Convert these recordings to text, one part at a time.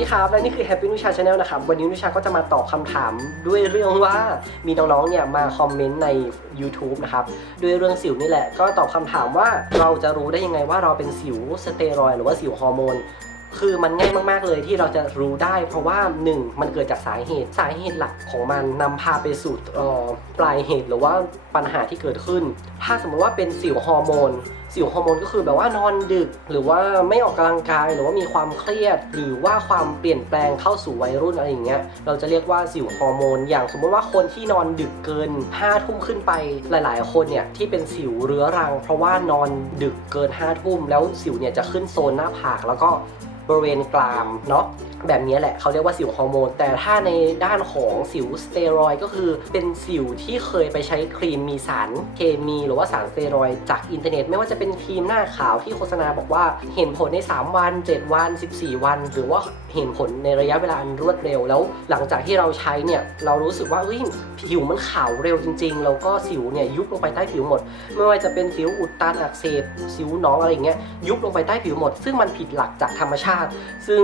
ดีครับ และนี่คือ Happy นุชา Channel นะครับ วันนี้นุชาก็จะมาตอบคำถามด้วยเรื่องว่ามีน้องๆ เนี่ยมาคอมเมนต์ใน YouTube นะครับ ด้วยเรื่องสิวนี่แหละ ก็ตอบคำถามว่าเราจะรู้ได้ยังไงว่าเราเป็นสิวสเตียรอยหรือว่าสิวฮอร์โมนคือมันง่ายมากๆเลยที่เราจะรู้ได้ เพราะว่า 1. มันเกิดจากสาเหตุสาเหตุหลักของมันนำพาไปสู่เอ่อปลายเหตุหรือว่าปัญหาที่เกิดขึ้น ถ้าสมมติว่าเป็นสิวฮอร์โมน สิวฮอร์โมนก็คือแบบว่านอนดึก หรือว่าไม่ออกกำลังกายหรือว่ามีความเครียด หรือว่าความเปลี่ยนแปลงเข้าสู่วัยรุ่นอะไรอย่างเงี้ยเราจะเรียกว่าสิวฮอร์โมนอย่างสมมติว่าคนที่นอนดึกเกิน5ทุ่มขึ้นไปหลาย ๆ คนเนี่ยที่เป็นสิวเรื้อรัง เพราะว่านอนดึกเกิน5ทุ่มแล้วสิวเนี่ยจะขึ้นโซนหน้าผากแล้วก็บริเวณกรามเนาะ แบบนี้แหละเขาเรียกว่าสิวฮอร์โมน แต่ถ้าในด้านของสิวสเตียรอยก็คือเป็นสิวที่เคยไปใช้ครีมมีสารเคมีหรือว่าสารสเตียรอยจากอินเทอร์เน็ต ไม่ว่าจะเป็นครีมหน้าขาวที่โฆษณาบอกว่าเห็นผลใน 3 วัน 7 วัน 14 วัน หรือว่าเห็นผลในระยะเวลาอันรวดเร็วแล้ว หลังจากที่เราใช้เนี่ยเรารู้สึกว่าเอ้ยผิวมันขาวเร็วจริง ๆ แล้วก็สิวเนี่ยยุบลงไปใต้ผิวหมด ไม่ว่าจะเป็นสิวอุดตันอักเสบสิวหนองอะไรอย่างเงี้ยยุบลงไปใต้ผิวหมด ซึ่งมันผิดหลักจากธรรมชาติ ซึ่ง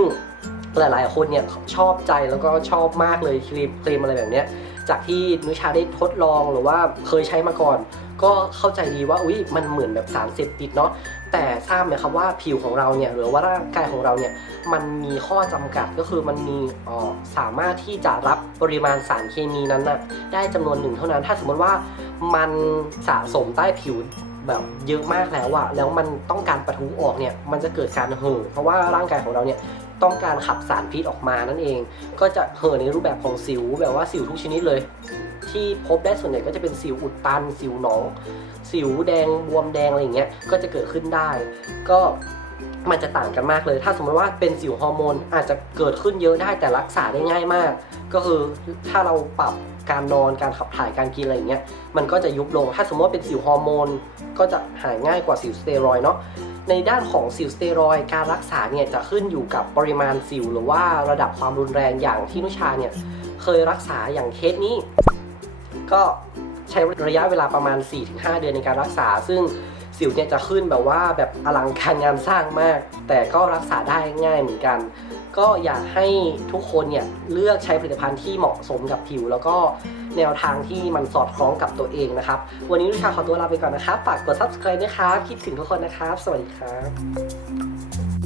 หลายๆ คนเนี่ยชอบใจแล้วก็ชอบมากเลยครีมครีมอะไรแบบเนี้ยจากที่นุชาได้ทดลองหรือว่าเคยใช้มาก่อน ก็เข้าใจดีว่าอุ้ยมันเหมือนแบบสารเสพติดเนาะแต่ทราบไหมครับว่าผิวของเราเนี่ยหรือว่าร่างกายของเราเนี่ยมันมีข้อจำกัดก็คือมันมีออสามารถที่จะรับปริมาณสารเคมีนั้นนะได้จำนวนหนึ่งเท่านั้น ถ้าสมมติว่ามันสะสมใต้ผิว แบบเยอะมากแล้วอะแล้วมันต้องการปะทุออกเนี่ยมันจะเกิดการเห่อเพราะว่าร่างกายของเราเนี่ยต้องการขับสารพิษออกมานั่นเอง ก็จะเห่อในรูปแบบของสิวแบบว่าสิวทุกชนิดเลย ที่พบได้ส่วนใหญ่ก็จะเป็นสิวอุดตัน สิวหนอง สิวแดงบวมแดงอะไรอย่างเงี้ยก็จะเกิดขึ้นได้ ก็ มันจะต่างกันมากเลย ถ้าสมมติว่าเป็นสิวฮอร์โมนอาจจะเกิดขึ้นเยอะได้แต่รักษาได้ง่ายมาก ก็คือถ้าเราปรับการนอนการขับถ่ายการกินอะไรอย่างเงี้ยมันก็จะยุบลง ถ้าสมมติว่าเป็นสิวฮอร์โมนก็จะหายง่ายกว่าสิวสเตียรอย์เนาะในด้านของสิวสเตียรอย์การรักษาเนี่ยจะขึ้นอยู่กับปริมาณสิวหรือว่าระดับความรุนแรงอย่างที่นุชาเนี่ยเคยรักษาอย่างเคสนี้ ก็ใช้ระยะเวลาประมาณ 4-5 เดือนในการรักษา ซึ่ง สิวเนี่ยจะขึ้นแบบว่าแบบอลังการงานสร้างมาก แต่ก็รักษาได้ง่ายเหมือนกัน ก็อยากให้ทุกคนเนี่ยเลือกใช้ผลิตภัณฑ์ที่เหมาะสมกับผิว แล้วก็แนวทางที่มันสอดคล้องกับตัวเองนะครับ วันนี้ลูกชาขอตัวลาไปก่อนนะครับ ฝากกด subscribe นะครับ คิดถึงทุกคนนะครับ สวัสดีครับ